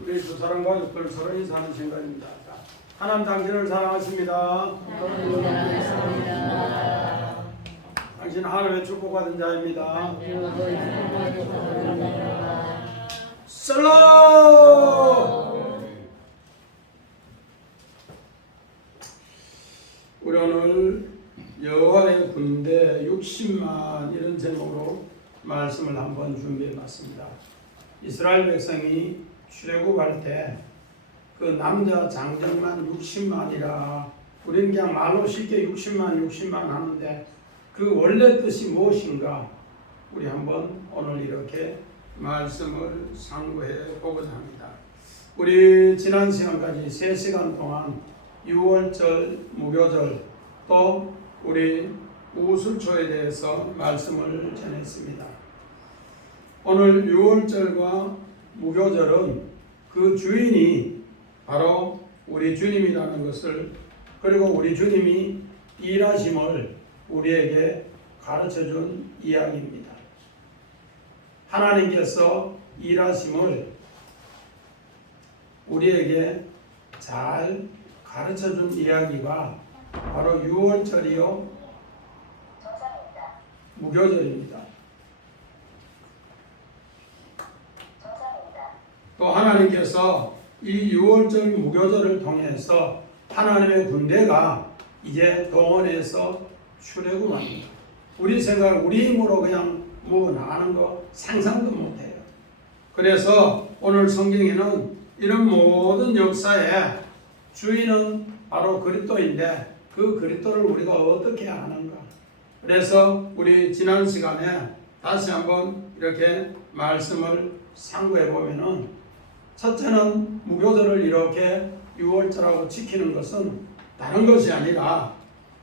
우리 두 사람과 육들 서로히 사는 생각입니다. 하나님 당신을 사랑하십니다. 당신 하나님의 축복받은 자입니다. 슬로! 우리 오늘 여호와의 군대 60만 이런 제목으로 말씀을 한번 준비해봤습니다. 이스라엘 백성이 출애굽할 때 그 남자 장정만 60만이라 우리는 그냥 말로 쉽게 60만 하는데 그 원래 뜻이 무엇인가 우리 한번 오늘 이렇게 말씀을 상고해 보고자 합니다. 우리 지난 시간까지 3시간 동안 6월절, 무교절 또 우리 우술초에 대해서 말씀을 전했습니다. 오늘 6월절과 무교절은 그 주인이 바로 우리 주님이라는 것을, 그리고 우리 주님이 일하심을 우리에게 가르쳐준 이야기입니다. 하나님께서 일하심을 우리에게 잘 가르쳐준 이야기가 바로 6월절이요 무교절입니다. 또 하나님께서 이 6월절 무교절을 통해서 하나님의 군대가 이제 동원해서 출애굽합니다. 우리 생각, 우리 힘으로 그냥 뭐 나가는 거 상상도 못해요. 그래서 오늘 성경에는 이런 모든 역사의 주인은 바로 그리스도인데 그 그리스도를 우리가 어떻게 아는가. 그래서 우리 지난 시간에 다시 한번 이렇게 말씀을 상고해 보면은, 첫째는 무교절을 이렇게 6월절하고 지키는 것은 다른 것이 아니라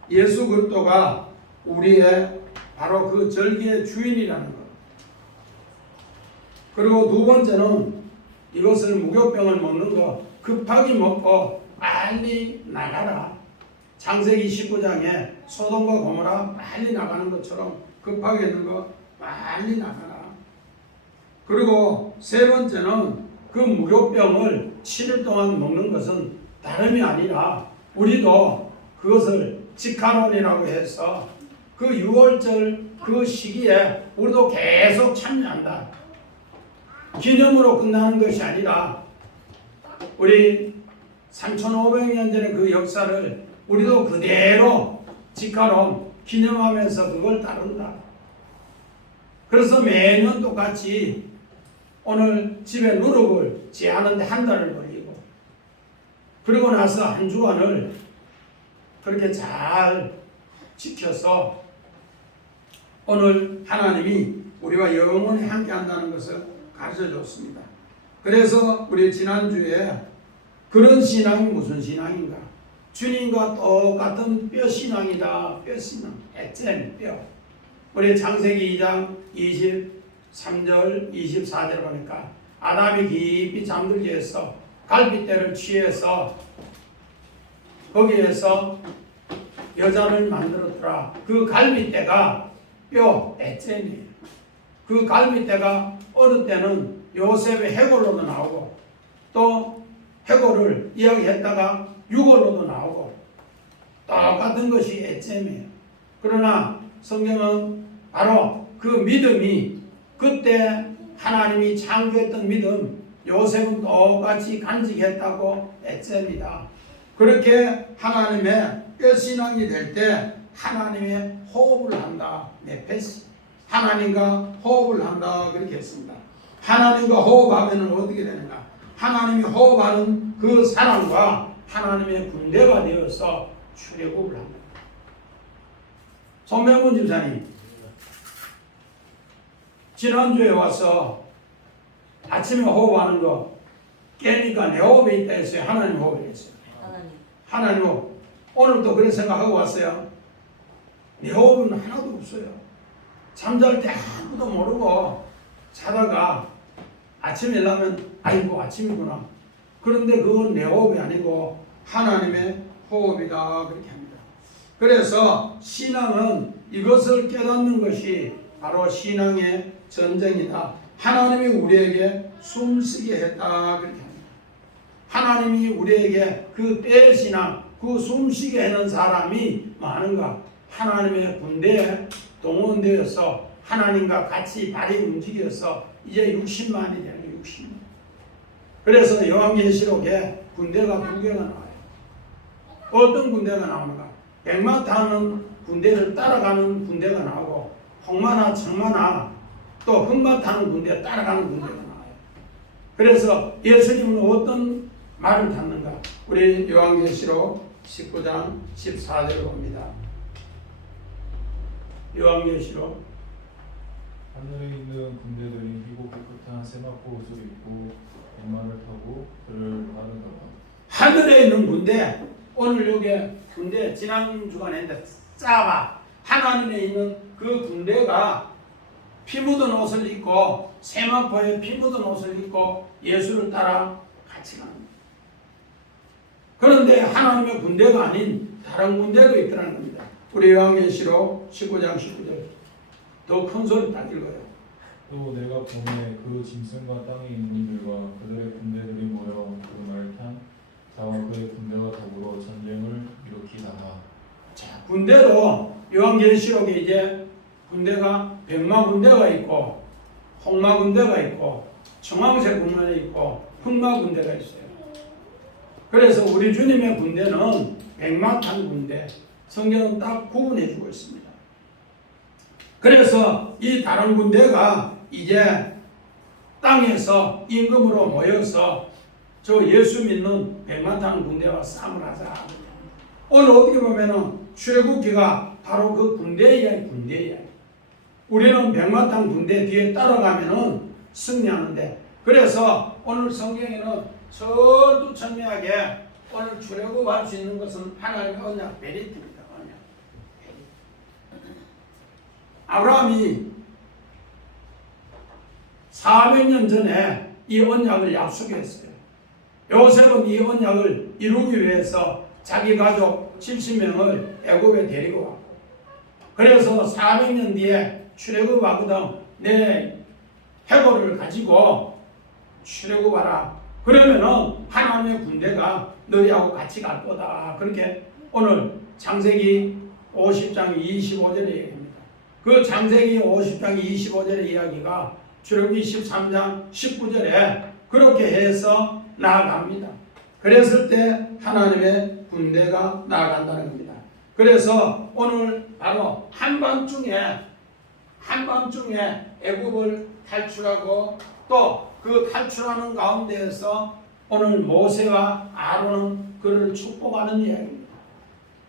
예수 그리스도가 우리의 바로 그 절기의 주인이라는 것. 그리고 두 번째는 이것을 무교병을 먹는 거 급하게 먹고 빨리 나가라. 창세기 19장에 소돔과 고모라 빨리 나가는 것처럼 급하게 있는 거 빨리 나가라. 그리고 세 번째는 그 무교병을 7일 동안 먹는 것은 다름이 아니라 우리도 그것을 직하론이라고 해서 그 6월절 그 시기에 우리도 계속 참여한다. 기념으로 끝나는 것이 아니라 우리 3500년 전의 그 역사를 우리도 그대로 직하론 기념하면서 그걸 따른다. 그래서 매년 똑같이 오늘 집에 누룩을 제하는데 한 달을 걸리고, 그리고 나서 한 주간을 그렇게 잘 지켜서 오늘 하나님이 우리와 영원히 함께 한다는 것을 가르쳐 줬습니다. 그래서 우리 지난주에 그런 신앙이 무슨 신앙인가? 주님과 똑같은 뼈 신앙이다. 뼈 신앙. 애잼 뼈. 우리 창세기 2장 23절 24절 보니까 아담이 깊이 잠들게 해서 갈빗대를 취해서 거기에서 여자를 만들었더라. 그 갈빗대가 뼈 애잼이에요. 그 갈빗대가 어느 때는 요셉의 해골로도 나오고 또 해골을 이야기했다가 유골로도 나오고 똑같은 것이 애잼이에요. 그러나 성경은 바로 그 믿음이 그때 하나님이 창조했던 믿음, 요셉은 똑같이 간직했다고 애잼이다. 그렇게 하나님의 뼈신앙이 될 때 하나님의 호흡을 한다. 네페시. 하나님과 호흡을 한다. 그렇게 했습니다. 하나님과 호흡하면 어떻게 되는가? 하나님이 호흡하는 그 사람과 하나님의 군대가 되어서 출애굽을 합니다. 손명훈 집사님, 지난주에 와서 아침에 호흡하는 거 깨니까 내 호흡에 있다 했어요? 하나님 호흡에 했어요? 하나님 호흡. 오늘도 그런 생각하고 왔어요. 내 호흡은 하나도 없어요. 잠잘 때 아무도 모르고 자다가 아침에 일어나면 아이고 아침이구나. 그런데 그건 내 호흡이 아니고 하나님의 호흡이다. 그렇게 합니다. 그래서 신앙은 이것을 깨닫는 것이 바로 신앙의 전쟁이다. 하나님이 우리에게 숨쉬게 했다. 그렇게 합니다. 하나님이 우리에게 그 떼시나 그 숨쉬게 하는 사람이 많은가? 하나님의 군대에 동원되어서 하나님과 같이 발이 움직여서 이제 60만이 되는 60만. 그래서 요한계시록에 군대가 두 개가 나와요. 어떤 군대가 나오는가? 백마 타는 군대를 따라가는 군대가 나오고 홍마나 청마나 또 흑마 타는 군대 따라가는 군대가 나와요. 그래서 예수님은 어떤 말을 듣는가? 우리 요한계시록 19장 14절을 봅니다. 요한계시록 하늘에 있는 군대들이 희고 깨끗한 세마포 옷을 입고 백마를 타고 그를 따르더라. 하늘에 있는 군대, 오늘 여기 군대 지난 주간에 했는데 짜봐. 하나님에 있는 그 군대가 피 묻은 옷을 입고 세마포에 피 묻은 옷을 입고 예수를 따라 같이 갑니다. 그런데 하나님의 군대가 아닌 다른 군대도 있더라는 겁니다. 우리 요한계시록 19장 19절 더 큰 소리 딱 읽어요. 또 내가 봄에 그 짐승과 땅에 있는 이들과 그들의 군대들이 모여 그 말 탄 자와 그의 군대가 더불어 전쟁을 일으키다가. 자, 군대도 요한계시록에 이제 군대가 백마 군대가 있고 홍마 군대가 있고 청황색 군대가 있고 흑마 군대가 있어요. 그래서 우리 주님의 군대는 백마 탄 군대, 성경은 딱 구분해 주고 있습니다. 그래서 이 다른 군대가 이제 땅에서 임금으로 모여서 저 예수 믿는 백마 탄 군대와 싸움을 하자. 오늘 어떻게 보면은 출애굽기가 바로 그 군대 이야기, 군대 이야기. 우리는 백마 탄 군대 뒤에 따라가면은 승리하는데, 그래서 오늘 성경에는 철두철미하게 오늘 출애굽할 수 있는 것은 하나님의 언약 메리트입니다. 언약. 아브라함이 400년 전에 이 언약을 약속했어요. 요셉은 이 언약을 이루기 위해서 자기 가족 70명을 애굽에 데리고 왔고, 그래서 400년 뒤에 출애굽하거든 내 해골을 가지고 출애굽하라. 그러면은 하나님의 군대가 너희하고 같이 갈 거다. 그렇게 오늘 창세기 50장 25절에 얘기합니다. 그 창세기 50장 25절의 이야기가 출애굽기 13장 19절에 그렇게 해서 나아갑니다. 그랬을 때 하나님의 군대가 나아간다는 겁니다. 그래서 오늘 바로 한밤중에 애굽을 탈출하고 또 그 탈출하는 가운데에서 오늘 모세와 아론은 그를 축복하는 이야기입니다.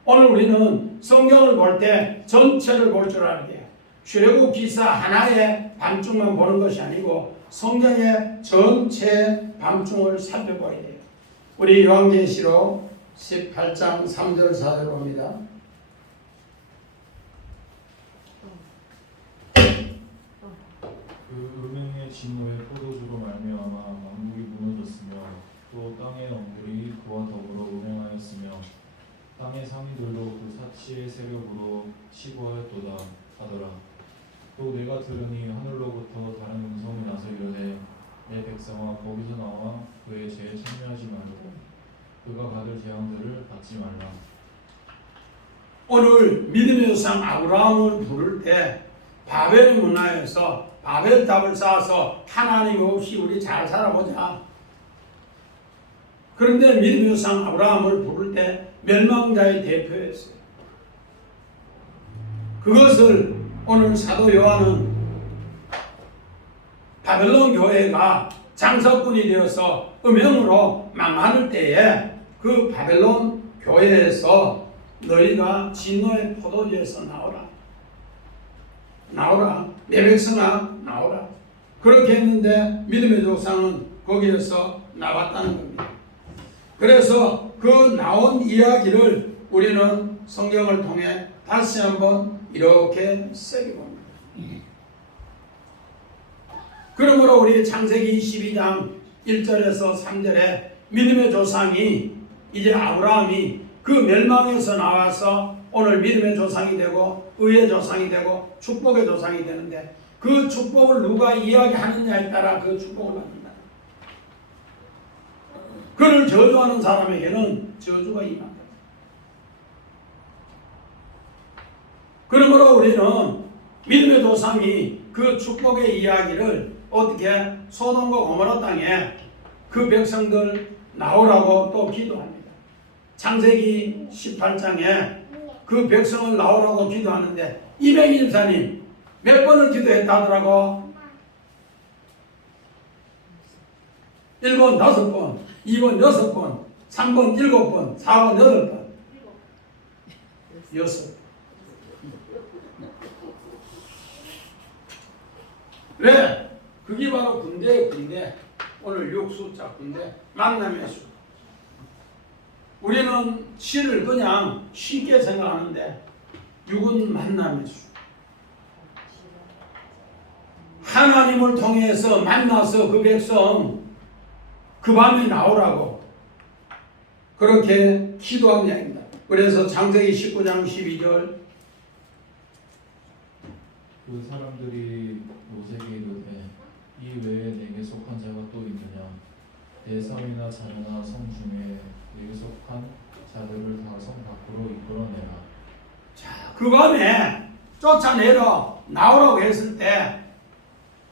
오늘 우리는 성경을 볼 때 전체를 볼 줄 알아야 돼요. 출애굽 기사 하나의 밤중만 보는 것이 아니고 성경의 전체 밤중을 살펴봐야 돼요. 우리 요한계시록 18장 3절 4절 봅니다. 그 음행의 진노의 포도주로 말미암아 만국이 무너졌으며 또 땅의 영들이 그와 더불어 음행하였으며 땅의 상인들도 그 사치의 세력으로 치부하였도다 하더라. 또 내가 들으니 하늘로부터 다른 음성이 나서 이르되 내 백성아 거기서 나와 그의 죄에 참여하지 말고 그가 받을 재앙들을 받지 말라. 오늘 믿음의 조상 아브라함을 부를 때 바벨 문화에서 바벨탑을 쌓아서 하나님 없이 우리 잘 살아보자. 그런데 믿음의 조상 아브라함을 부를 때 멸망자의 대표였어요. 그것을 오늘 사도 요한은 바벨론 교회가 장사꾼이 되어서 음행으로 망하는 때에 그 바벨론 교회에서 너희가 진노의 포도주에서 나오라. 내 백성아 나오라. 그렇게 했는데 믿음의 조상은 거기에서 나왔다는 겁니다. 그래서 그 나온 이야기를 우리는 성경을 통해 다시 한번 이렇게 새겨봅니다. 그러므로 우리 창세기 22장 1절에서 3절에 믿음의 조상이 이제 아브라함이 그 멸망에서 나와서 오늘 믿음의 조상이 되고 의의 조상이 되고 축복의 조상이 되는데 그 축복을 누가 이야기하느냐에 따라 그 축복을 받는다. 그를 저주하는 사람에게는 저주가 임한다. 그러므로 우리는 믿음의 조상이 그 축복의 이야기를 어떻게 소돔과 고모라 땅에 그 백성들 나오라고 또 기도합니다. 창세기 18장에 그 백성을 나오라고 기도하는데 이백이 집사님 몇 번을 기도했다 하더라고? 1번 5번, 2번 6번, 3번 7번, 4번 8번, 6. 왜? 그게 바로 군대예요, 군대. 오늘 6숫자 군대. 만남의 수. 우리는 7을 그냥 쉽게 생각하는데 6은 만남의 수. 하나님을 통해서 만나서 그 백성 그 밤에 나오라고 그렇게 기도한 이야기입니다. 그래서 창세기 19장 12절 그 사람들이 모세에게 이르되 이 외에 내게 속한 자가 또 있느냐 내 삶이나 자녀나 성 중에 내게 속한 자들을 다 성 밖으로 이끌어내라. 자, 그 밤에 쫓아내러 나오라고 했을 때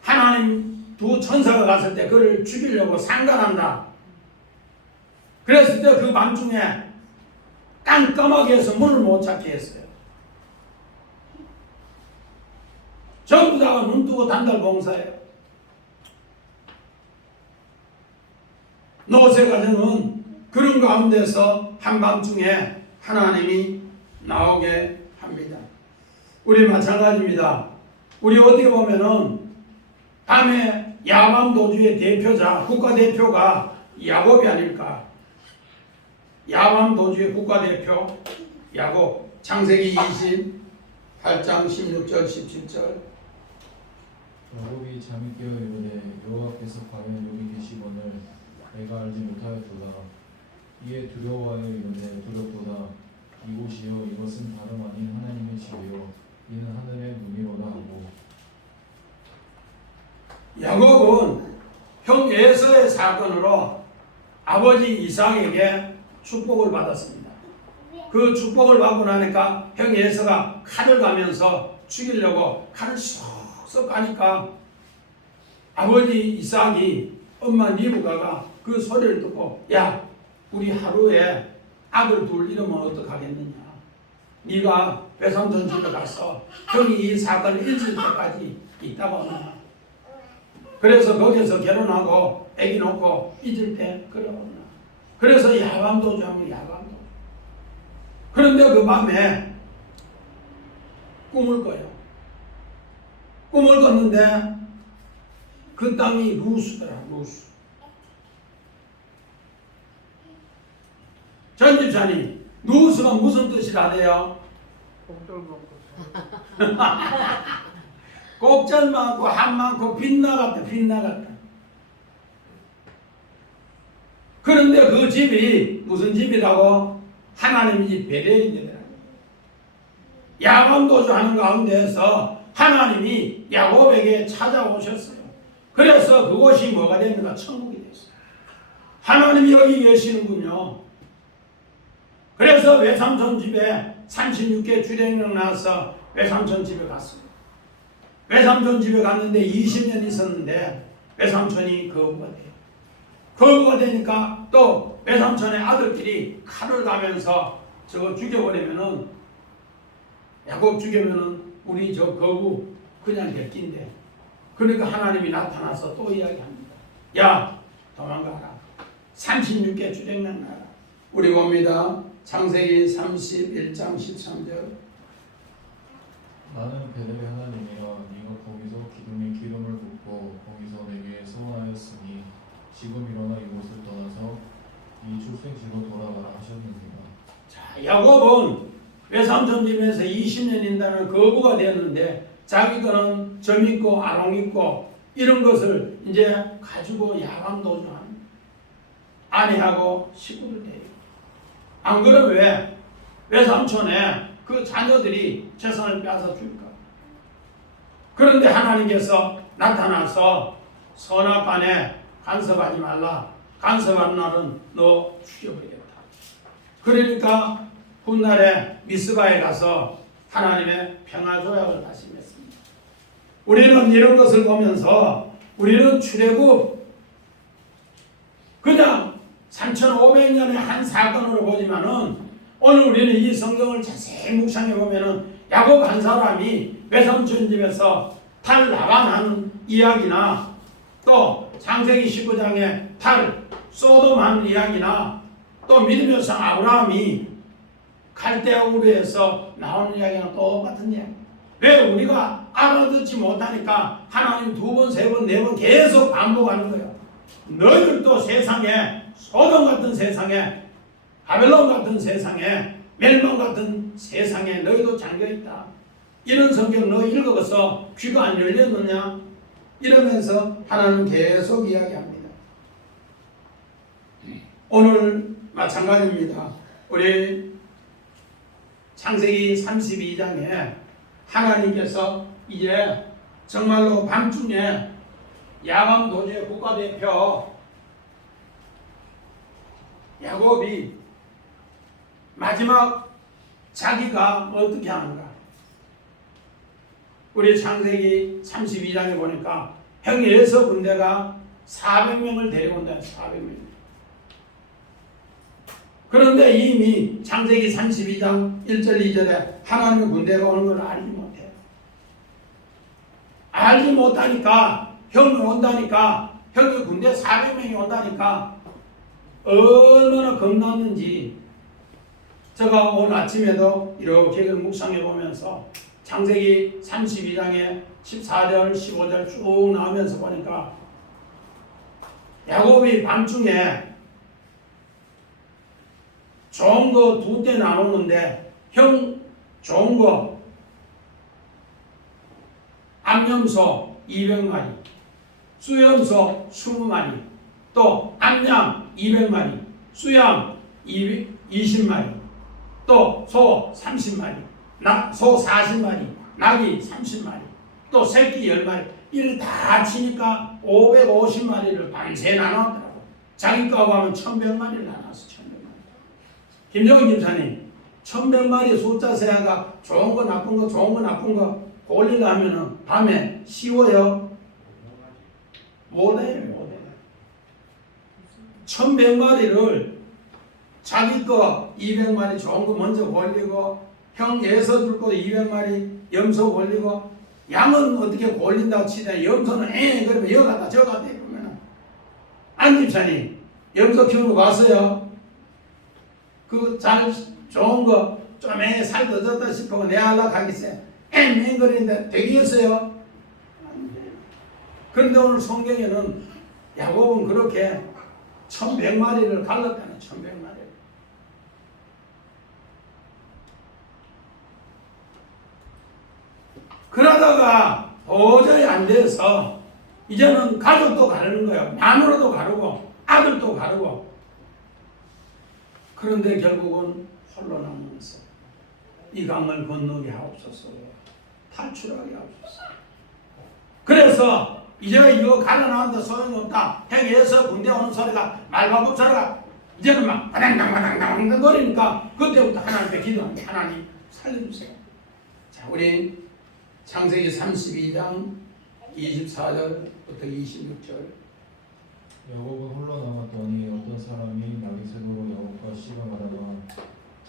하나님 두 천사가 갔을 때 그를 죽이려고 상관한다. 그랬을 때 그 밤중에 깜깜하게 해서 문을 못 찾게 했어요. 전부 다가 눈 뜨고 단달 봉사해요. 노세 가정은 그런 가운데서 한밤중에 하나님이 나오게 합니다. 우리 마찬가지입니다. 우리 어떻게 보면은 밤에 야밤 도주의 대표자, 국가대표가 야곱이 아닐까. 야밤 도주의 국가대표 야곱. 창세기 28장 16절 17절 야곱이 잠이 깨어 이르되 여호와께서 과연 여기 계시거늘 내가 알지 못하였도다. 이에 두려워하여 이르되 두렵도다. 이곳이여 이것은 다름 아닌 하나님의 집이요 이는 하늘의 눈이로다 하고. 야곱은 형 에서의 사건으로 아버지 이삭에게 축복을 받았습니다. 그 축복을 받고 나니까 형 에서가 칼을 가면서 죽이려고 칼을 쏙쏙 가니까 아버지 이삭이 엄마 리브가가 그 소리를 듣고 야 우리 하루에 아들 둘 이러면 어떡하겠느냐. 네가 외삼촌 집에 가서 형이 이 사건을 잊을 때까지 있다가 오나. 그래서 거기서 결혼하고 애기 놓고 잊을 때 그러나. 그래서 야밤도주 하면 야밤도주. 그런데 그 밤에 꿈을 꿔요. 꿈을 꿨는데 그 땅이 루스더라. 루스. 전 집사님 루스가 무슨 뜻이라 해요? 곡절 많고 한 많고 빗나갔다 빗나갔다. 그런데 그 집이 무슨 집이라고? 하나님 집 베델이 되더라. 야밤도주 하는 가운데에서 하나님이 야곱에게 찾아오셨어요. 그래서 그곳이 뭐가 됩니까? 천국이 됐어요. 하나님이 여기 계시는군요. 그래서 외삼촌 집에 36개 주랭령 나와서 외삼촌 집에 갔어요. 외삼촌 집에 갔는데 20년 있었는데 외삼촌이 거부가 돼요. 거부가 되니까 또 외삼촌의 아들끼리 칼을 가면서 저거 죽여버리면은 야곱 죽이면은 우리 저 거부 그냥 될 낀데. 그러니까 하나님이 나타나서 또 이야기합니다. 야 도망가라. 36개 주랭령 나라. 우리 봅니다. 창세기 31장 13절 나는 베델의 하나님이라 네가 거기서 기둥에 기름을 붓고 거기서 내게 소원하였으니 지금 일어나 이곳을 떠나서 이 출생지로 돌아가라 하셨느니라. 자, 야곱은 외삼촌 집에서 20년 있다는 거부가 되었는데 자기 거는 점 있고 아롱 있고 이런 것을 이제 가지고 야밤도주하는 아내하고 식구들 돼요. 안 그러면 왜? 외삼촌의 그 자녀들이 재산을 빼앗아 줄까? 그런데 하나님께서 나타나서 선악간에 간섭하지 말라. 간섭하는 날은 너 죽여버리겠다. 그러니까 훗날에 미스바에 가서 하나님의 평화조약을 다시 맺습니다. 우리는 이런 것을 보면서 우리는 출애굽 그냥 3500년의 한 사건으로 보지만은 오늘 우리는 이 성경을 자세히 묵상해 보면은 야곱 한 사람이 외삼촌 집에서 탈 라반하는 이야기나 또 창세기 19장에 탈 소돔 하는 이야기나 또 믿음의 여성 아브라함이 갈대아 우르에서 나오는 이야기랑 똑같은 이야기. 왜 우리가 알아듣지 못하니까 하나님 두 번, 세 번, 네 번 계속 반복하는 거예요. 너희들도 세상에 소돔 같은 세상에 바벨론 같은 세상에 멜론 같은 세상에 너희도 잠겨있다. 이런 성경 너 읽어서 귀가 안 열렸느냐? 이러면서 하나님 계속 이야기합니다. 오늘 마찬가지입니다. 우리 창세기 32장에 하나님께서 이제 정말로 밤중에 야방 도제 국가대표 야곱이 마지막 자기가 어떻게 하는가? 우리 창세기 32장에 보니까 형 에서 군대가 400명을 데려온다. 400명. 그런데 이미 창세기 32장 1절 2절에 하나님의 군대가 오는 걸 알지 못해요. 알지 못하니까 형이 온다니까 형이 군대 400명이 온다니까 얼마나 겁났는지 제가 오늘 아침에도 이렇게 묵상해 보면서 창세기 32장에 14절 15절 쭉 나오면서 보니까 야곱이 밤중에 좋은 거 두 대 나누는데 형 좋은 거 암염소 200마리 수염소 20마리 또 암양 200마리 수양 20마리 또 소 30마리 소 40마리 낙이 30마리 또 새끼 10마리 이를 다 치니까 550마리를 밤새 나눴더라고. 자기 거하고 하면 1100마리를 나눴어. 1100마리. 김정은 김사님 1100마리 숫자 세야가 좋은 거 나쁜 거 좋은 거 나쁜 거 고르려 하면은 밤에 쉬워요? 못해요. 1100마리를 자기 거 200마리 좋은 거 먼저 골리고 형 예서 줄 거 200마리 염소 골리고 양은 어떻게 골린다고 치다 염소는 그러면 여 갔다 저 갔다 그러면 안집사님 염소 키우는 거 봤어요? 그 잘 좋은 거 좀 살 더 졌다 싶어 내 하려고 하겠어요. 맹거리는데 되겠어요? 그런데 오늘 성경에는 야곱은 그렇게 1100마리를 갈랐다는 1100마리. 그러다가 도저히 안 돼서 이제는 가족도 가르는 거예요. 마누라도 가르고 아들도 가르고. 그런데 결국은 홀로 남으면서 이 강을 건너게 하옵소서. 탈출하게 하옵소서. 그래서 이제 이거 갈라나는데 소용이 없다. 핵에서 군대 오는 소리가 말방법 소리가 이제는 막 바당당 거리니까 그때부터 하나님께 기도합니다. 하나님 살려주세요. 자, 우리 창세기 32장 24절부터 26절. 야곱은 홀로 남았더니 어떤 사람이 나귀새도로 야곱과 씨름하다가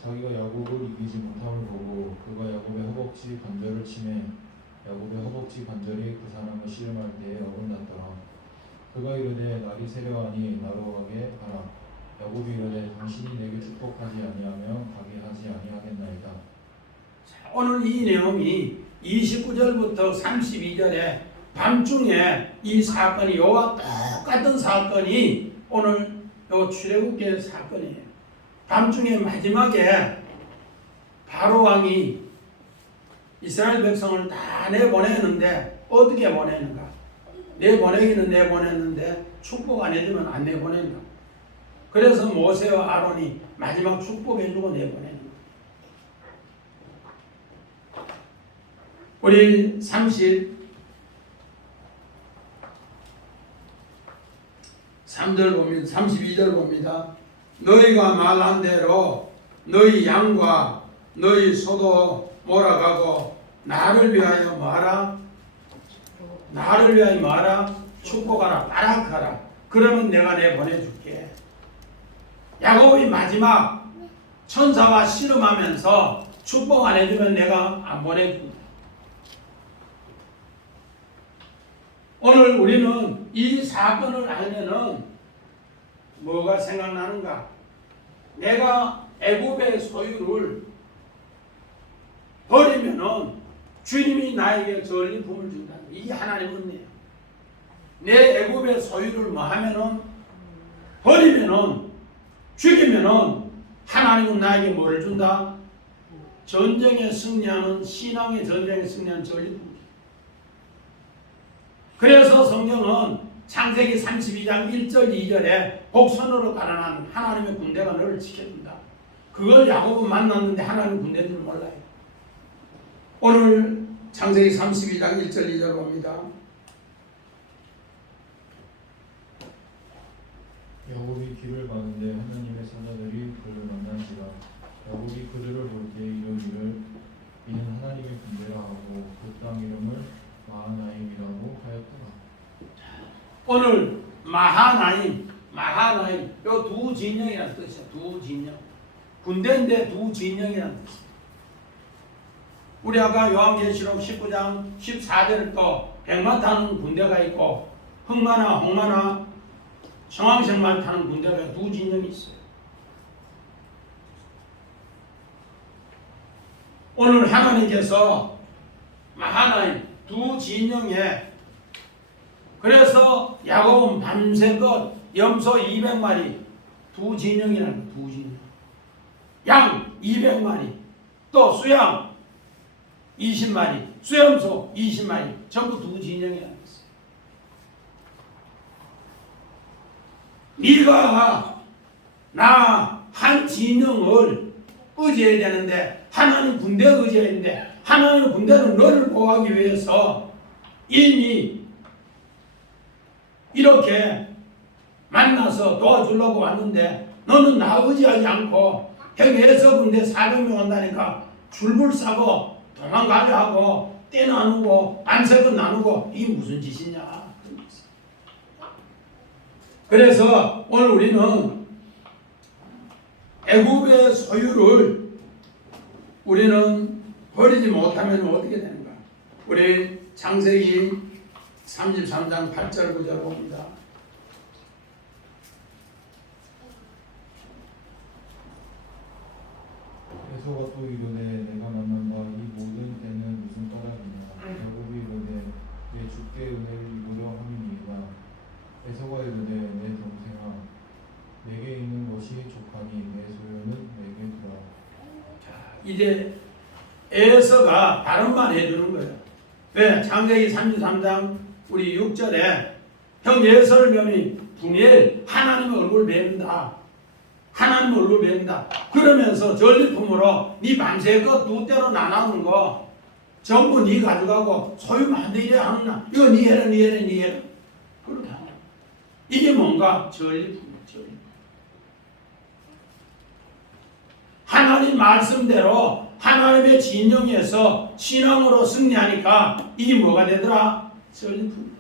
자기가 야곱을 이기지 못함을 보고 그가 야곱의 허벅지 관절을 치매 야곱의 허벅지 관절이 그 사람을 씨름할 때에 어긋났더라. 그가 이르되 날이 세려하니 나로 가게 하라. 야곱이 이르되 당신이 내게 축복하지 아니하면 가게 하지 아니하겠나이다. 자, 오늘 이 내용이 29절부터 32절에 밤중에 이 사건이 요와 똑같은 사건이 오늘 요 출애굽기의 사건이에요. 밤중에 마지막에 바로 왕이 이스라엘 백성을 다 내보내는데 어떻게 보내는가? 내보내기는 내보냈는데 축복 안 해주면 안 내보낸다. 그래서 모세와 아론이 마지막 축복해주고 내보내는 거예요. 우리 34 3절 봅니다. 32절 봅니다. 너희가 말한 대로 너희 양과 너희 소도 몰아가고 나를 위하여 뭐하라? 나를 위하여 뭐하라? 축복하라, 바락하라. 그러면 내가 보내줄게. 야곱이 마지막 천사와 씨름하면서 축복 안 해주면 내가 안 보내준다. 오늘 우리는 이 사건을 알면은 뭐가 생각나는가? 내가 애굽의 소유를 버리면은 주님이 나에게 전리품을 준다. 이게 하나님의 은혜예요. 내 애굽의 소유를 뭐 하면은 버리면은 죽이면은 하나님은 나에게 뭘 준다? 전쟁에 승리하는 신앙의 전쟁에 승리하는 전리품. 그래서 성경은 창세기 32장 1절 2절에 복선으로 가난한 하나님의 군대가 너를 지켜준다. 그걸 야곱은 만났는데 하나님 군대인 줄 몰라요. 오늘 창세기 32장 1절 2절 봅니다. 야곱이 길을 가는데 하나님의 사자들이 그를 만난지라. 야곱이 그들을 볼 때 이르기를 이는 하나님의 군대라 하고 그 땅 이름을 마하나임이라고 하였더라. 오늘 마하나임 요 두 진영이라는 뜻이야. 두 진영. 군대인데 두 진영이라는 뜻이야. 우리 아까 요한계시록 19장 14절에 또 백마 타는 군대가 있고 흑마나 홍마나 청황색만 타는 군대가 두 진영이 있어요. 오늘 하나님께서 마하나임 두 진영에 그래서 야곱은 밤새껏 염소 200마리 두 진영이라는 두 진영 양 200마리 또 수양 20마리 수염소 20마리 전부 두 진영이라는 거예요. 네가 나 한 진영을 의지해야 되는데 하나님 군대 의지해야 되는데 하나님 군대는 너를 보호하기 위해서 이미 이렇게 만나서 도와주려고 왔는데 너는 나 의지하지 않고 형 해서 군대 400명 온다니까 줄불 싸고 도망가려 하고 떼 나누고 안색은 나누고 이게 무슨 짓이냐. 그래서 오늘 우리는 애굽의 소유를 우리는 버리지 못하면 어떻게 되는가? 우리 창세기 33장 8절 9절 봅니다. 에서가 또 이르되 내가 만난 바 이 모든 때는 무슨 까닭이냐. 야곱이 이르되 내 주께 은혜를 입으려 함이니이다. 에서가 이르되 내 동생아 내게 있는 것이 족하니 내 소유는 내게 두라. 이제 에서가 발음만 해주는 거예요. 왜? 창세기 33장 우리 6절에 형 에서를 뵈니 분이엘 하나님의 얼굴 뵌다. 하나님 얼굴 뵌다. 그러면서 전리품으로 네 밤새껏 두 때로 나누는 거 전부 네 가져가고 소유만 안 돼 이래 하느냐. 이거 네 해라 네 해라 네 해라. 그렇게 하는 거야. 이게 뭔가 전리품이야. 전리품. 하나님 말씀대로 하나님의 진영에서 신앙으로 승리하니까 이게 뭐가 되더라? 전리품이야.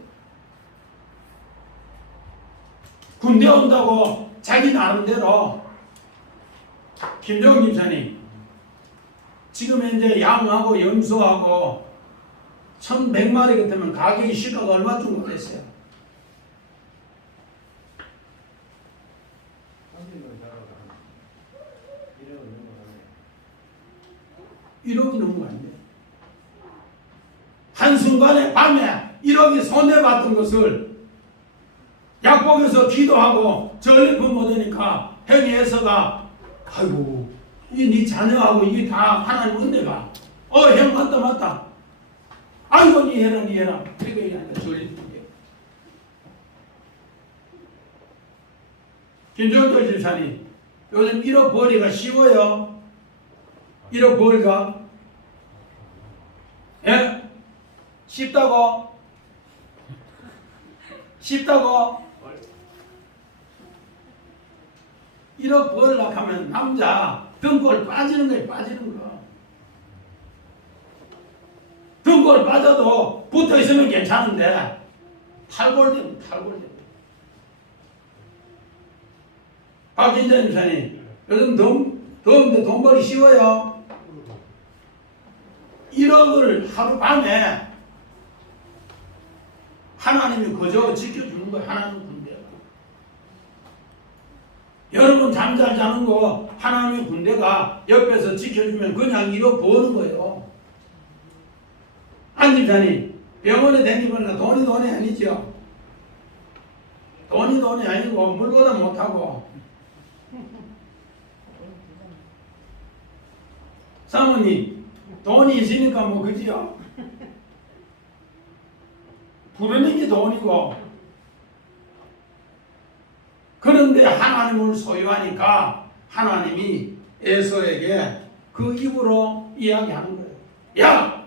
군대 온다고 자기 나름대로 김정은 집사님 지금 이제 양하고 염소하고 1100마리 같으면 가격이 시가가 얼마 정도 됐어요? 1억이 넘은 거 아닌데 한순간에 밤에 1억이 손해봤던 것을 약복에서 기도하고 전리품 얻으니까 형이 에서가 아이고 이게 네 자녀하고 이게 다 하나님 은혜가 형 맞다 아이고 니 해라 니 해라 그렇게 얘기하니까 전리품이에요. 김정철 집사님 요즘 1억 벌이가 쉬워요? 1억 벌이가? 예? 쉽다고? 쉽다고? 잃어버리려고 하면 남자 등골 빠지는 거예요. 빠지는 거. 등골 빠져도 붙어 있으면 괜찮은데 탈골되면 탈골되면. 박진자 집사님, 요즘 더운데 돈 벌기 쉬워요. 1억을 하루 밤에 하나님이 그저 지켜주는 거예요. 하나님 군대. 여러분 잠잘 자는 거 하나님의 군대가 옆에서 지켜주면 그냥 잃어버리는 거예요. 안 집사님, 병원에 다니니까 돈이 아니죠. 돈이 아니고 물보다 못하고. 사모님, 돈이 있으니까 뭐 그지요? 부르는 게 돈이고. 그런데 하나님을 소유하니까 하나님이 에서에게 그 입으로 이야기하는 거예요. 야!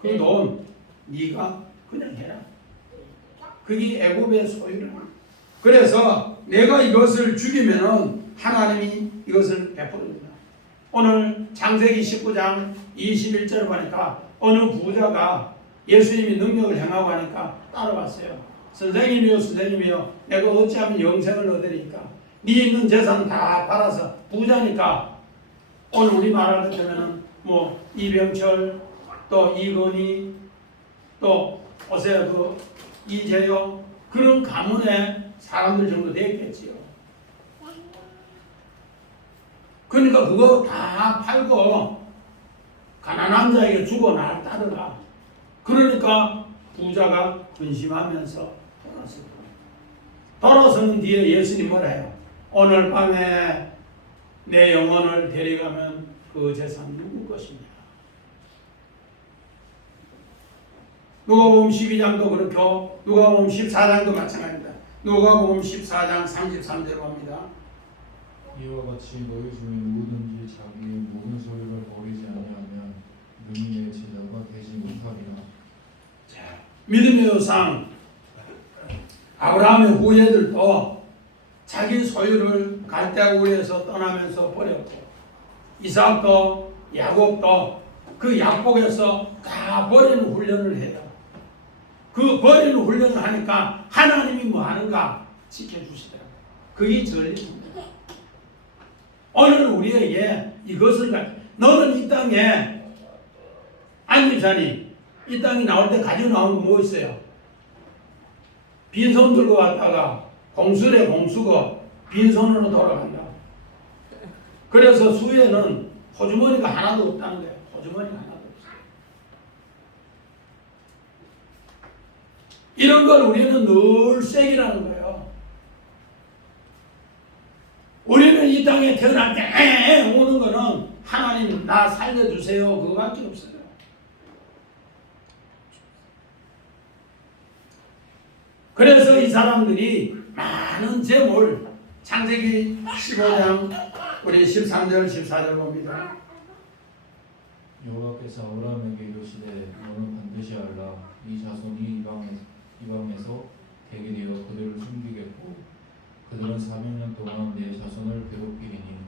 그 돈 네가 그냥 해라. 그게 애굽의 소유라. 그래서 내가 이것을 죽이면은 하나님이 이것을 베풀어줍니다. 오늘 창세기 19장 21절 보니까 어느 부자가 예수님이 능력을 행하고 하니까 따라왔어요. 선생님이요 내가 어찌하면 영생을 얻으리까? 네 있는 재산 다 팔아서 부자니까. 오늘 우리 말할 것 때문에는 뭐 이병철 또 이건희 또 어제 그 이재용 그런 가문의 사람들 정도 됐겠지요. 그러니까 그거 다 팔고 가난한 자에게 주고 날 따르라. 그러니까 부자가 근심하면서 돌아섰다. 돌아서는 뒤에 예수님 뭐라 해요? 오늘 밤에 내 영혼을 데려가면 그 재산 누구 것입니다. 누가복음 12장도 그렇고 누가복음 14장도 마찬가지입니다. 누가복음 14장 33절로 합니다. 이와 같이 너희 중에 누구든지 자기의 모든 소유를 버리지 아니하면 능히의 제자가 되지 못하리라. 자, 믿음의 조상 아브라함의 후예들도 자기 소유를 갈대아우리에서 떠나면서 버렸고, 이삭도 야곱도 그 약복에서 다 버리는 훈련을 해요. 그 버리는 훈련을 하니까 하나님이 뭐 하는가 지켜주시더라고요. 그게 전리입니다. 오늘 우리에게 이것을 너는 이 땅에 안집사님 이 땅에 나올 때 가지고 나온 거 뭐 있어요? 빈손 들고 왔다가 공수래 공수고 빈손으로 돌아간다. 그래서 수에는 호주머니가 하나도 없다는 거예요. 호주머니가 하나도 없어요. 이런 걸 우리는 늘 쐐기라는 거예요. 우리는 이 땅에 태어날 때 오는 거는 하나님 나 살려주세요 그거밖에 없어요. 그래서 이 사람들이 많은 재물, 창세기 15장 우리 13절 14절 봅니다. 여호와께서 아브라함에게 이르시되 너는 반드시 알라. 이 자손이 이방에서 되게 되어 그들을 숨기겠고 그들은 400년 동안 내 자손을 괴롭히리니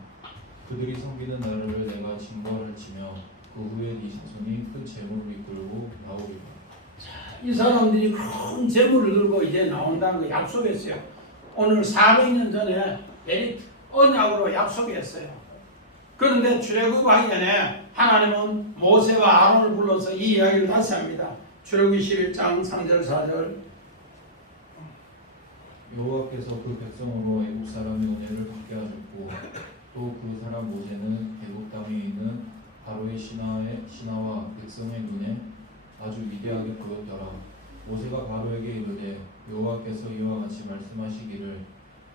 그들이 섬기는 나라를 내가 징벌할지며 그 후에 네 자손이 큰 재물을 이끌고 나오리라. 이 사람들이 큰 재물을 들고 이제 나온다는 거 약속했어요. 오늘 400년 전에 언약으로 약속했어요. 그런데 출애굽하기 전에 하나님은 모세와 아론을 불러서 이 이야기를 다시 합니다. 출애굽기 11장 3절 4절. 여호와께서 그 백성으로 애국 사람의 은혜를 받게 하셨고 또 그 사람 모세는 애국 땅에 있는 바로의 신하와 백성의 눈에 아주 위대하게 보였더라. 모세가 바로에게 이르되 여호와께서 이와 같이 말씀하시기를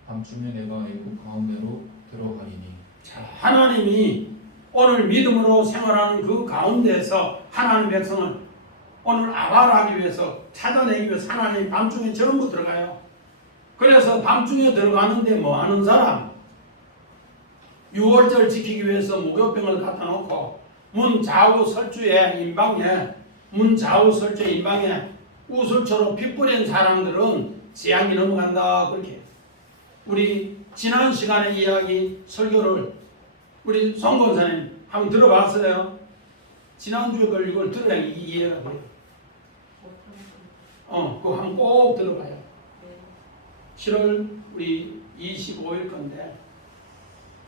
밤중에 내가 애국 가운데로 들어가리니. 자, 하나님이 오늘 믿음으로 생활하는 그 가운데서 하나님 백성을 오늘 아발하기 위해서 찾아내기 위해서 하나님이 밤중에 전부 들어가요. 그래서 밤중에 들어가는데 뭐 하는 사람? 6월절 지키기 위해서 무교병을 갖다 놓고 문 좌우 설주에 인방에 문 좌우 설주에 인방에 우슬초로 피 뿌린 사람들은 지향이 넘어간다 그렇게. 우리 지난 시간에 이야기 설교를 우리 송 권사님 한번 들어봤어요? 지난주에 이걸 들어야 이해가 돼요. 그거 한번 꼭 들어봐요. 7월 우리 25일 건데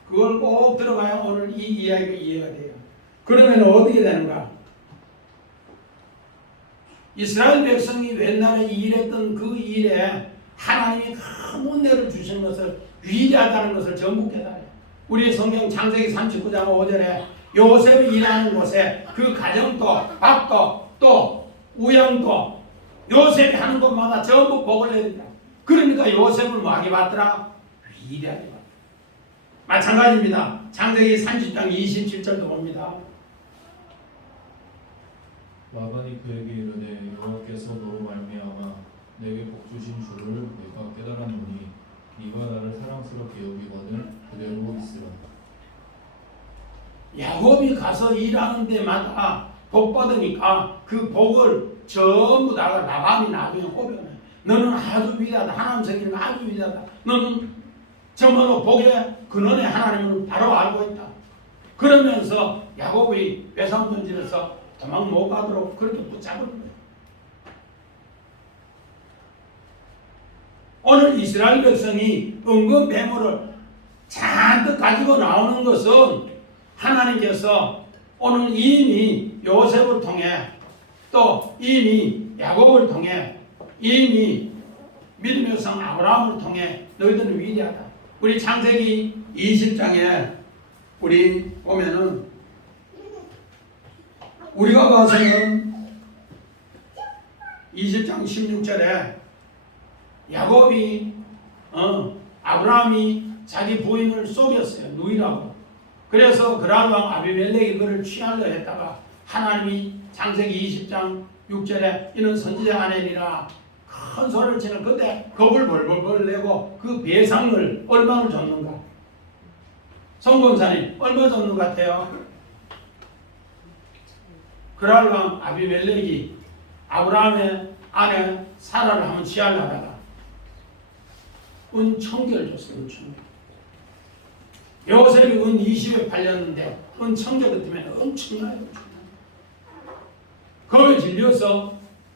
그걸 꼭 들어봐야 오늘 이 이야기가 이해가 돼요. 그러면 어떻게 되는가? 이스라엘 백성이 옛날에 일했던 그 일에 하나님이 큰 은혜를 주시는 것을 위대하다는 것을 전부 깨달아요. 우리 성경 창세기 39장 5절에 요셉이 일하는 곳에 그 가정도 밥도 또 우양도 요셉이 하는 것마다 전부 복을 내린다. 그러니까 요셉을 뭐하게 봤더라? 위대하게 봤다. 마찬가지입니다. 창세기 30장 27절도 봅니다. 라반이 그에게 이르되 여호와께서 너로 말미암아 내게 복 주신 줄을 내가 깨달았노니 네가 나를 사랑스럽게 여기거든 그대로 있으라. 야곱이 가서 일하는 데마다 복 받으니까 그 복을 전부 다가 라반이 나중에 호변해. 너는 아주 위대하다. 하나님 생기는 아주 위대하다. 너는 정말로 복의 근원의 하나님을 바로 알고 있다. 그러면서 야곱이 외상분질에서 도망 못 가도록 그렇게 붙잡은 거예요. 오늘 이스라엘 백성이 은근 배물을 잔뜩 가지고 나오는 것은 하나님께서 오늘 이미 요셉을 통해 또 이미 야곱을 통해 이미 믿음의 성 아브라함을 통해 너희들은 위대하다. 우리 창세기 20장에 우리 보면은 우리가 봐서는 20장 16절에 야곱이 아브라함이 자기 부인을 속였어요. 누이라고. 그래서 그랄 왕 아비멜렉이 그를 취하려 했다가 하나님이 창세기 20장 6절에 이는 선지자 아내니라 큰 소리를 치는 그때 겁을 벌벌 내고 그 배상을 얼마를 줬는가? 성권사님 얼마 줬는 것 같아요? 그랄 왕 아비멜렉이 아브라함의 아내 사라를 한번 취하려다가 은 1000개를 줬어요. 은 1000개. 요셉이 은 20에 팔렸는데 은 1000개 같으면 엄청나요. 겁에 질려서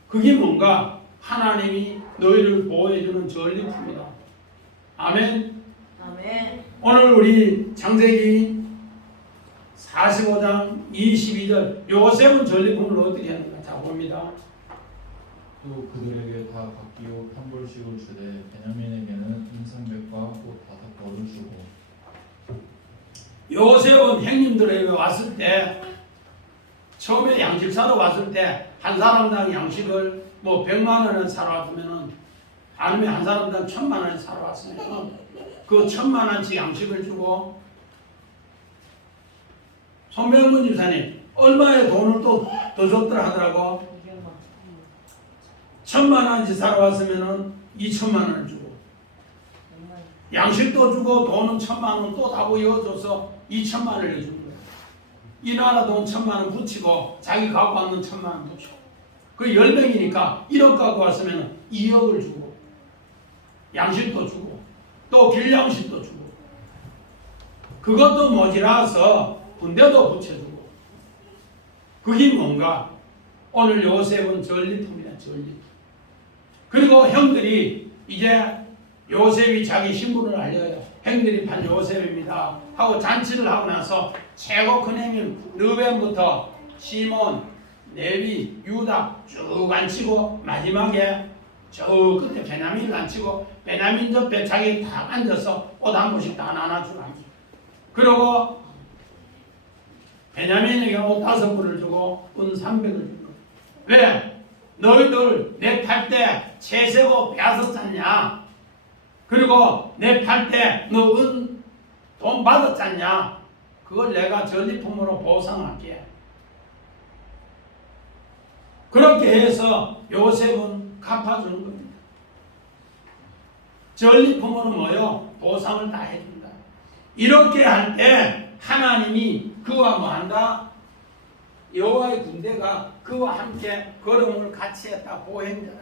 그게 뭔가 하나님이 너희를 보호해주는 전리품이다. 아멘. 아멘. 오늘 우리 창세기 45장 22절 요셉은 전리품을 어떻게 하는가? 자 봅니다. 또 그들에게 다 각기 옷 한 벌씩을 주되 베냐민에게는 인상백과 옷 5벌을 주고. 요셉은 형님들에게 왔을 때 처음에 양식 사러 왔을 때 한 사람당 양식을 뭐 100만 원을 사러 왔으면은 아니면 한 사람당 1000만 원을 사러 왔으면 그 1000만 원씩 양식을 주고 손병근 집사님 얼마의 돈을 또 더 줬더라 하더라고. 1000만 원씩 사러 왔으면은 2000만 원을 주고 양식도 주고 돈은 1000만 원 또 다 부어줘서 2000만 원을 주는 거예요. 이 나라 돈 1000만 원 붙이고 자기 갖고 왔는 1000만 원 붙이고 그 10명이니까 1억 갖고 왔으면 2억을 주고 양식도 주고 또 길양식도 주고 그것도 모자라서 군대도 붙여주고 그게 뭔가 오늘 요셉은 전리품이다. 전리품. 그리고 형들이 이제 요셉이 자기 신분을 알려요. 형들이 판 요셉입니다 하고 잔치를 하고 나서 최고 큰 형님 르벤부터 시몬, 레위, 유다 쭉 앉히고 마지막에 저 끝에 베냐민을 앉히고 베냐민 옆에 자기 다 앉아서 옷 한 번씩 다 나눠주고 앉히고 그리고 베냐민에게 옷 5벌을 주고 은 300을 주고 왜? 너희들 내 팔 때 채세고 빼앗았잖냐? 그리고 내 팔 때 너 은 돈 받았잖냐? 그걸 내가 전리품으로 보상할게. 그렇게 해서 요셉은 갚아주는 겁니다. 전리품으로 뭐요? 보상을 다 해준다. 이렇게 할 때 하나님이 그와 뭐한다? 여호와의 군대가 그와 함께 걸음을 같이 했다. 보행자다.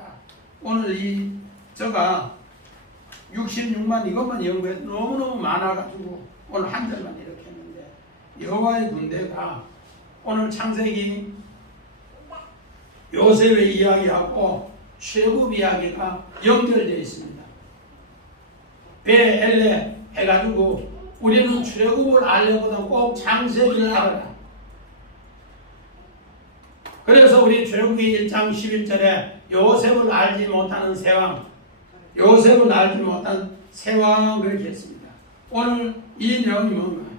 오늘 이 저가 66만 이것만 연구해 너무너무 많아가지고 오늘 한 절만 이렇게 했는데 여호와의 군대가 오늘 창세기 요셉의 이야기하고 출애굽 이야기가 연결되어 있습니다. 베엘레 해가지고 우리는 출애굽을 알려거든 꼭 창세기를 알아라. 그래서 우리 출애굽기 1장 11절에 요셉을 알지 못하는 세왕, 요셉을 알지 못한 세왕 그렇게 했습니다. 오늘 이 내용이 뭔가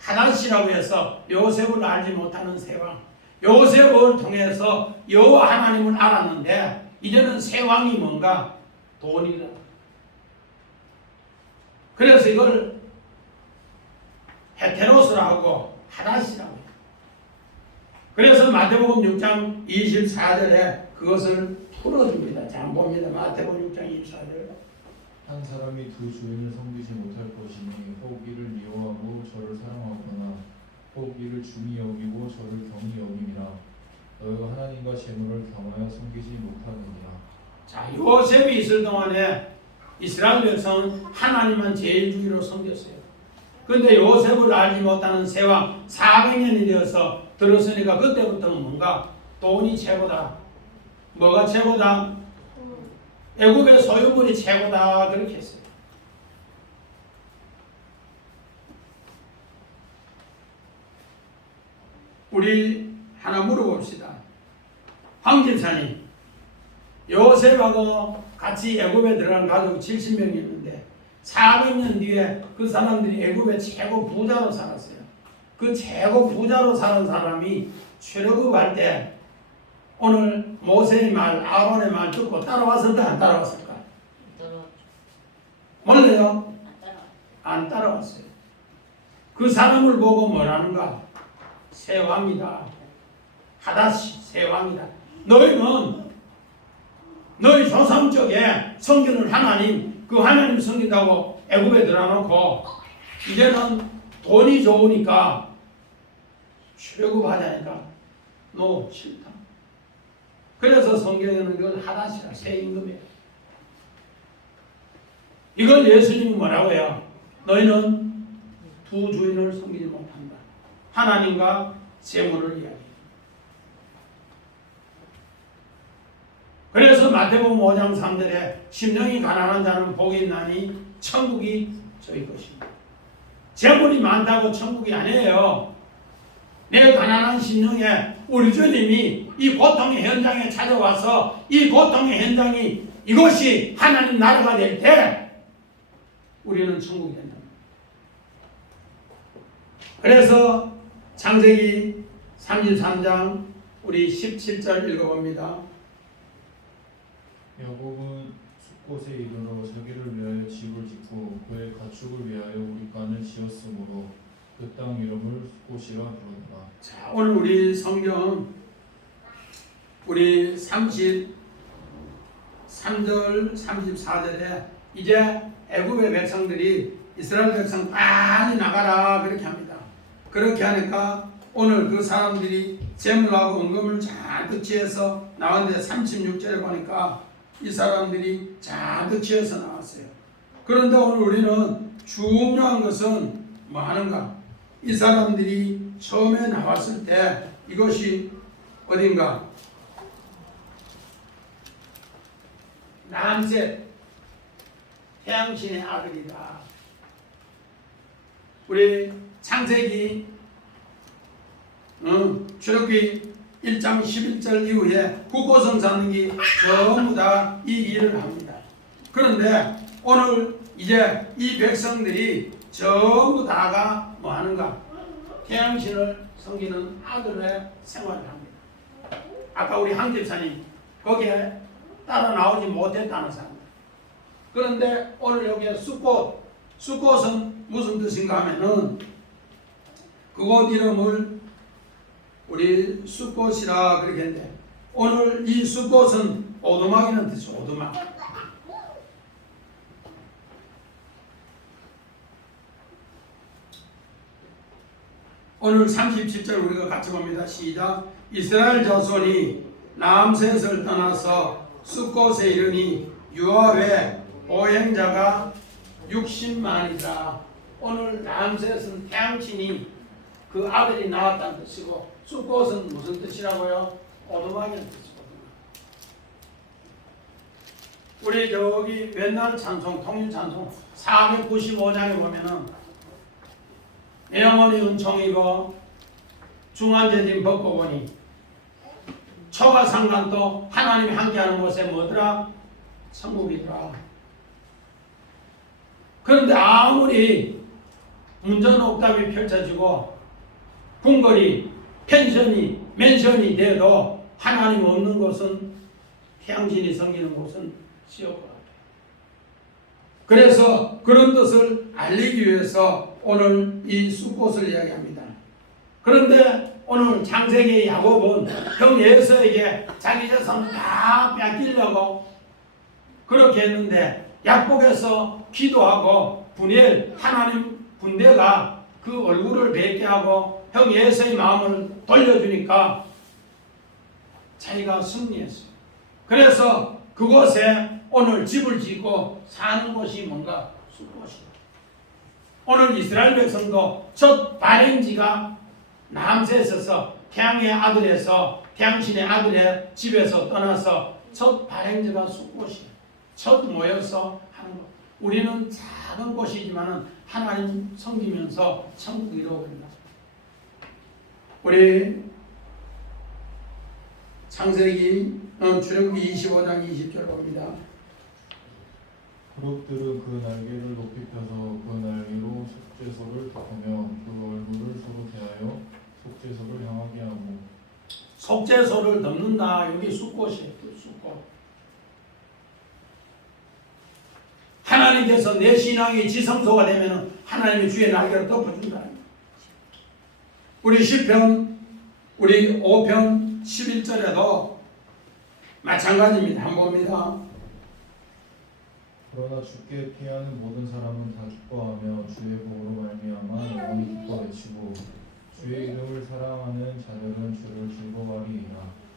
하닷이라고 해서 요셉을 알지 못하는 세왕, 요셉을 통해서 여호와 하나님을 알았는데 이제는 세왕이 뭔가 돈이다. 그래서 이걸 헤테로스라고 하닷이라고 해요. 그래서 마태복음 6장 24절에 그것을 풀어줍니다. 자, 봅니다. 마태복음 6장 24절. 한 사람이 두 주인을 섬기지 못할 것이니 혹 이를 미워하고 저를 사랑하거나 혹 이를 중히 여기고 저를 경히 여김이라. 너희가 하나님과 재물을 겸하여 섬기지 못하느니라. 자, 요셉이 있을 동안에 이스라엘 백성은 하나님만 제일주의로 섬겼어요. 근데 요셉을 알지 못하는 세왕 400년이 되어서 들었으니까 그때부터는 뭔가 돈이 최고다. 뭐가 최고다? 애굽의 소유물이 최고다. 그렇게 했어요. 우리 하나 물어봅시다. 황 집사님, 요셉하고 같이 애굽에 들어간 가족 70명이 있는데 400년 뒤에 그 사람들이 애굽의 최고 부자로 살았어요. 그 최고 부자로 사는 사람이 출애굽할 때 오늘 모세의 말, 아론의 말 듣고 따라왔을까 안 따라왔을까? 몰라요? 안 따라왔어요. 그 사람을 보고 뭐라는가? 새 왕이다. 하닷이 새 왕이다. 너희는 너희 조상 쪽에 섬기는 하나님, 그 하나님 섬긴다고 애굽에 들어놓고 이제는 돈이 좋으니까 출애굽하자니까 너 싫다. 그래서 성경에는 그건 하닷이라 새 임금이에요. 이걸 예수님이 뭐라고 해요? 너희는 두 주인을 섬기지 못한다. 하나님과 재물을 이야기해요. 그래서 마태복음 5장 3절에 심령이 가난한 자는 복이 있나니 천국이 저희 것입니다. 재물이 많다고 천국이 아니에요. 내 가난한 심령에 우리 주님이 이 고통의 현장에 찾아와서 이 고통의 현장이 이것이 하나님 나라가 될 때 우리는 천국이 된다. 그래서 창세기 33장 우리 17절 읽어봅니다. 야곱은 숫곳에 이르러 자기를 위하여 집을 짓고 그의 가축을 위하여 우리간을 지었으므로 그 땅 이름을 숫곳이라 부르더라. 자, 오늘 우리 성경 우리 33절 34절에 이제 애굽의 백성들이 이스라엘 백성 빨리 나가라 그렇게 합니다. 그렇게 하니까 오늘 그 사람들이 재물하고 은금을 잔뜩 취해서 나왔는데 36절에 보니까 이 사람들이 잔뜩 취해서 나왔어요. 그런데 오늘 우리는 중요한 것은 뭐 하는가? 이 사람들이 처음에 나왔을 때 이것이 어딘가? 남셋 태양신의 아들이다. 우리 창세기 출애굽기 1장 11절 이후에 국고성 사는기 전부 다 이 일을 합니다. 그런데 오늘 이제 이 백성들이 전부 다가 뭐 하는가? 태양신을 섬기는 아들의 생활을 합니다. 아까 우리 황 집사님 거기에 따라 나오지 못했다는 사람. 그런데 오늘 여기에 숫꽃, 숫꽃은 무슨 뜻인가 하면은 그곳 이름을 우리 숫꽃이라 그렇게 했는데 오늘 이 숫꽃은 오두막이라는 뜻이에요. 오두막. 오늘 37절 우리가 같이 봅니다. 시작. 이스라엘 자손이 남셋을 떠나서 숫곳에 이르니 유아회 보행자가 60만이다. 오늘 람셋은 태양신이 그 아들이 나왔다는 뜻이고 숫꽃은 무슨 뜻이라고요? 오두막이라는 뜻이거든요. 우리 저기 옛날 찬송 통일 찬송 495장에 보면은 내 영혼이 은총이고 중한제진 벗고 보니 초가 상관도 하나님이 함께하는 곳에 뭐더라? 천국이더라. 그런데 아무리 운전옥답이 펼쳐지고 궁궐이 펜션이 맨션이 돼도 하나님 없는 곳은 태양신이 섬기는 곳은 지옥 같아요. 그래서 그런 뜻을 알리기 위해서 오늘 이 숫꽃을 이야기합니다. 그런데 오늘 창세기 야곱은 형 에서에게 자기 재산을 다 뺏기려고 그렇게 했는데 약복에서 기도하고 분열 하나님 군대가 그 얼굴을 뵙게 하고 형 에서의 마음을 돌려주니까 자기가 승리했어요. 그래서 그곳에 오늘 집을 짓고 사는 곳이 뭔가 숫꽃이에요. 오늘 이스라엘 백성도 첫 발행지가 남셋에서 태양의 아들에서 태양신의 아들의 집에서 떠나서 첫 발행지가 숫꽃이에요. 첫 모여서 하는 것. 우리는 작은 곳이지만 하나님 섬기면서 천국 이루어갑니다. 우리 창세기 출애굽기 25장 20절 봅니다. 그룹들은 그 날개를 높이 펴서 그 날개로 속죄소를 덮으며 그 얼굴을 서로 대하여 속죄소를 향하게 하고 속죄소를 덮는다. 여기 숫꽃이에요. 숫꽃. 하나님께서 내 신앙이 지성소가 되면 하나님의 주의 날개를 덮어준다. 우리 시편 우리 5편 11절에도 마찬가지입니다. 한번 봅니다. 그러나 주께 피하는 모든 사람은 다 기뻐하며 주의 복으로 말미암아 영원히 기뻐 외치고 주의 이름을 사랑하는 자들은 주를 즐거워하리이다.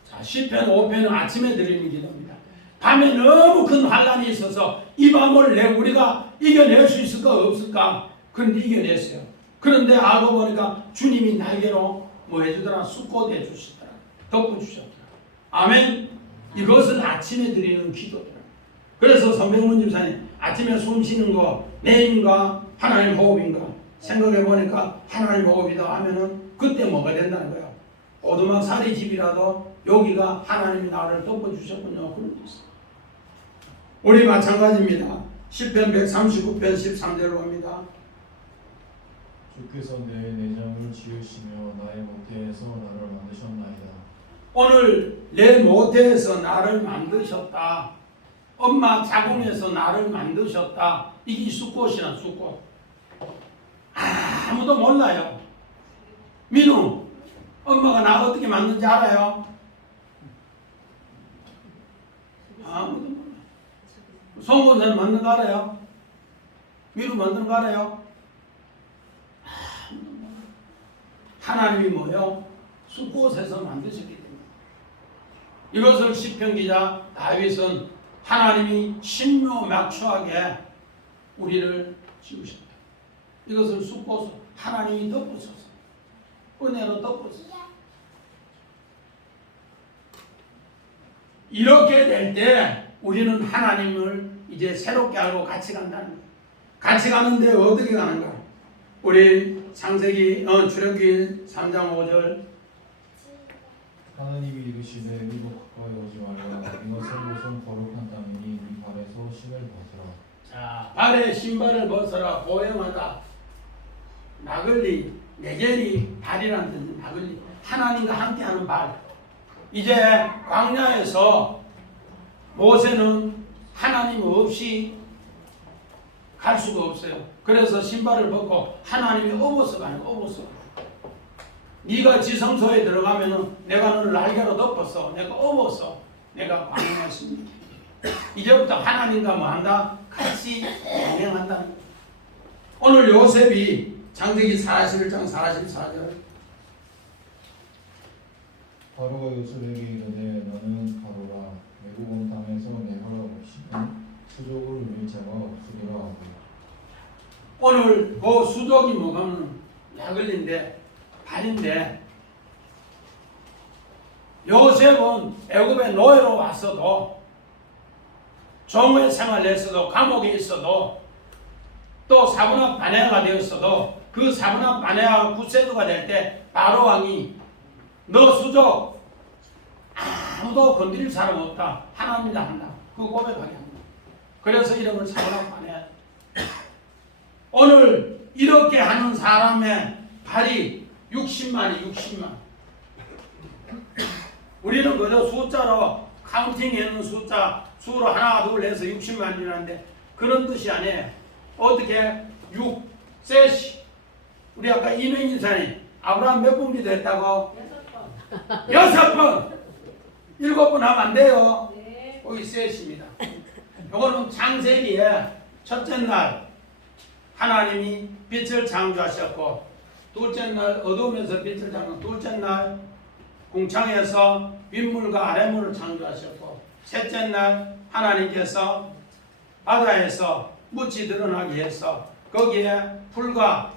자, 시편 5편은 아침에 드리는 기도입니다. 밤에 너무 큰 환란이 있어서 이 밤을 우리가 이겨낼 수 있을까 없을까? 그런데 이겨냈어요. 그런데 알고 보니까 주님이 날개로 뭐 해주더라? 숫꽃 해주시더라. 덮어주셨더라. 아멘. 이것은 아침에 드리는 기도더라. 그래서 선병문 집사님 아침에 숨 쉬는 거 내 힘과 하나님 호흡인가 생각해 보니까 하나님 호흡이다 하면은 그때 뭐가 된다는 거예요. 오두막 살이 집이라도 여기가 하나님이 나를 덮어주셨군요. 그런 게 있어요. 우리 마찬가지입니다. 시편 139편 13절로 봅니다. 주께서 내 내장을 지으시며 나의 모태에서 나를 만드셨나이다. 오늘 내 모태에서 나를 만드셨다. 엄마 자궁에서 나를 만드셨다. 이게 숫꽃이나 숫꽃. 아무도 몰라요. 민우, 엄마가 나 어떻게 만든지 알아요? 아무도 몰라요. 송건사님 만든 거 알아요? 민우 만든 거 알아요? 아무도 몰라요. 하나님이 뭐요? 숫꽃에서 만드셨기 때문에. 이것을 시편 기자 다윗은 하나님이 신묘막초하게 우리를 지으셨다. 이것을 숫꽃으로 하나님이 덮으셨어. 은혜로 덮으셨어. 이렇게 될 때 우리는 하나님을 이제 새롭게 알고 같이 간다는 거예요. 같이 가는데 어떻게 가는가? 우리 창세기 출애굽기 3장 5절 하나님이 이르시되 이로 가까이 오지 말라. 이것은 무슨 거룩한 땅이니 네 발에서 신을 벗으라. 자, 발에 신발을 벗어라. 보행하다. 나글리, 네겔이 발이라는 뜻은 나글리. 하나님과 함께하는 발. 이제 광야에서 모세는 하나님 없이 갈 수가 없어요. 그래서 신발을 벗고 하나님이 업어서 가는 거예요. 업어서. 네가 지성소에 들어가면은 내가 너를 날개로 덮었어. 내가 업었어. 내가 광명했습니다. 이제부터 하나님과 뭐 한다? 같이 동행한다. 오늘 요셉이 창세기 41장 44절 바로가 요셉에게 이르되 너는 바로라 애굽 온 땅에서 내 허락 없이는 수족을 위해 자가 없으리라 하고. 오늘 그 수족이 뭐가면 야글린데 발인데 요셉은 애굽의 노예로 왔어도 종의 생활을 했어도 감옥에 있어도 또 사분함 반야가 되었어도 그 사분함 반야가 구세주가 될 때 바로 왕이 너 수족 아무도 건드릴 사람 없다. 하나님이다 한다. 그 고백하게 합니다. 그래서 이름을 사분함 반야. 오늘 이렇게 하는 사람의 발이 60만이 60만. 우리는 그저 숫자로 카운팅해놓은 숫자 수로 하나 둘 해서 60만이라는데 그런 뜻이 아니에요. 어떻게 6 셋이 우리 아까 이명인사님 아브라함 몇 번 기도했다고? 6번 7번 하면 안 돼요. 거기 셋입니다. 이거는 창세기에 첫째 날 하나님이 빛을 창조하셨고 둘째 날 어두움에서 빛을 창조, 둘째 날 궁창에서 윗물과 아랫물을 창조하셨고 셋째 날 하나님께서 바다에서 묻이 드러나게 해서 거기에 풀과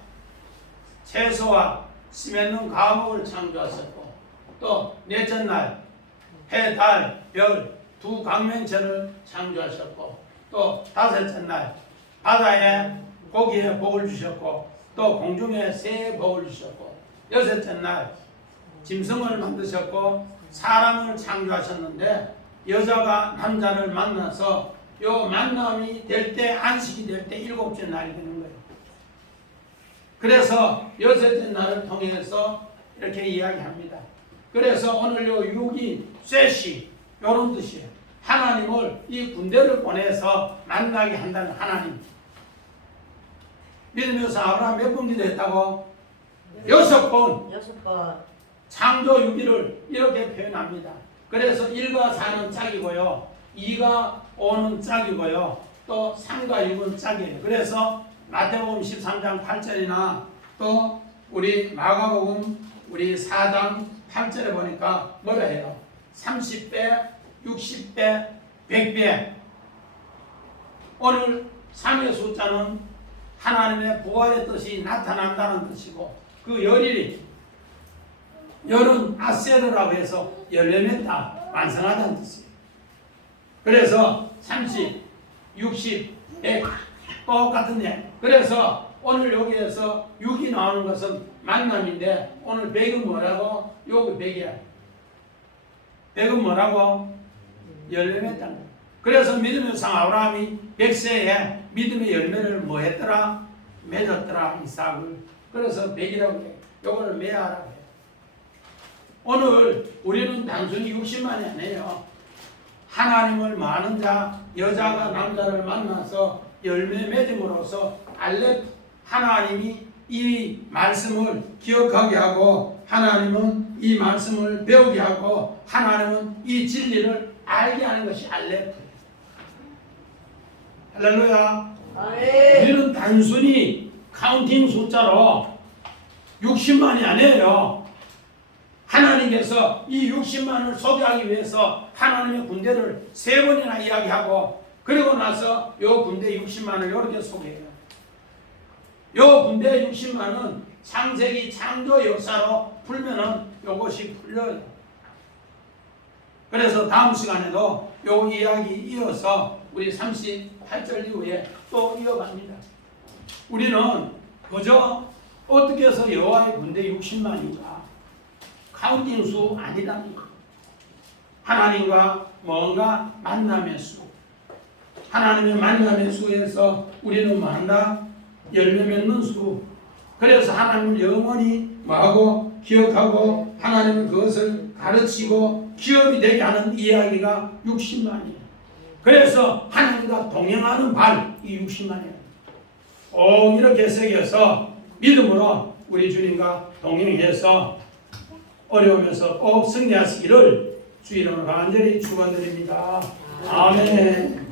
채소와 씨 맺는 과목을 창조하셨고 또 넷째 날 해, 달, 별 두 광명체를 창조하셨고 또 다섯째 날 바다에 고기에 복을 주셨고 또 공중에 새에 복을 주셨고 여섯째 날 짐승을 만드셨고 사람을 창조하셨는데 여자가 남자를 만나서 요 만남이 될 때 안식이 될 때 7째 날이 되는 거예요. 그래서 여섯째 날을 통해서 이렇게 이야기합니다. 그래서 오늘 요 6이 셋이 요런 뜻이에요. 하나님을 이 군대를 보내서 만나게 한다는 하나님. 믿으면서 아브라함 몇 번 기도했다고? 6번. 창조 6일을 이렇게 표현합니다. 그래서 1과 4는 짝이고요. 2가 5는 짝이고요. 또 3과 6은 짝이에요. 그래서 마태복음 13장 8절이나 또 우리 마가복음 우리 4장 8절에 보니까 뭐라 해요? 30배, 60배, 100배. 오늘 3의 숫자는 하나님의 부활의 뜻이 나타난다는 뜻이고 그 열일이 열은 아세르라고 해서 열매 맺다, 완성하다는 뜻이에요. 그래서 30, 60, 100 똑같은 예. 그래서 오늘 여기에서 6이 나오는 것은 만남인데 오늘 100은 뭐라고? 여기 100이야. 100은 뭐라고? 열매 맺다는 거예요. 그래서 믿음의 상 아브라함이 100세에 믿음의 열매를 뭐 했더라? 맺었더라 이삭을. 그래서 100이라고 해요. 요거를 매하라고 해요. 오늘 우리는 단순히 60만이 아니에요. 하나님을 많은 자, 여자가 남자를 만나서 열매 맺음으로써 알렙 하나님이 이 말씀을 기억하게 하고 하나님은 이 말씀을 배우게 하고 하나님은 이 진리를 알게 하는 것이 알렙. 할렐루야. 우리는 단순히 카운팅 숫자로 60만이 아니에요. 하나님께서 이 60만을 소개하기 위해서 하나님의 군대를 3번이나 이야기하고 그리고 나서 요 군대 60만을 이렇게 소개해요. 요 군대 60만은 창세기 창조 역사로 풀면은 요것이 풀려요. 그래서 다음 시간에도 요 이야기 이어서 우리 38절 이후에 또 이어갑니다. 우리는 그저 어떻게 해서 여호와의 군대 60만인가 카운팅 수 아니랍니다. 하나님과 뭔가 만남의 수. 하나님의 만남의 수에서 우리는 뭐한다? 열매 맺는 수. 그래서 하나님을 영원히 뭐하고 기억하고 하나님은 그것을 가르치고 기업이 되게 하는 이야기가 60만이에요. 그래서 하나님과 동행하는 발, 이 60만이에요. 이렇게 새겨서 믿음으로 우리 주님과 동행해서 어려우면서 꼭 승리하시기를 주 이름으로 간절히 축원드립니다. 아멘.